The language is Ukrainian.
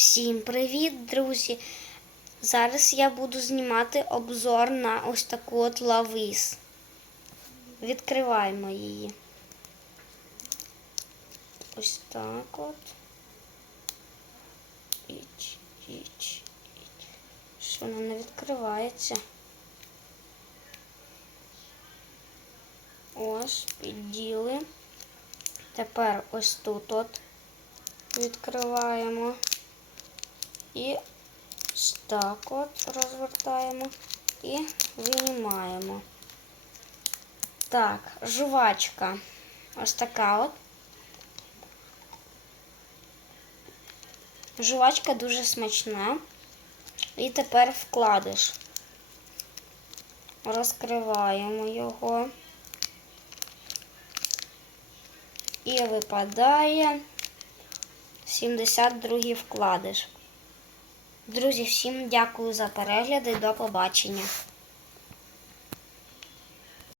Всім привіт, друзі! Зараз я буду знімати обзор на ось таку от лавис. Відкриваємо її. Ось так от. Іч, іч, іч. Що вона не відкривається? Ось, підділи. Тепер ось тут от відкриваємо. І так от розвертаємо і виймаємо. Так, жувачка. Ось така от. Жувачка дуже смачна. І тепер вкладиш. Розкриваємо його. І випадає 72 вкладиш. Друзі, всім дякую за перегляди. до побачення.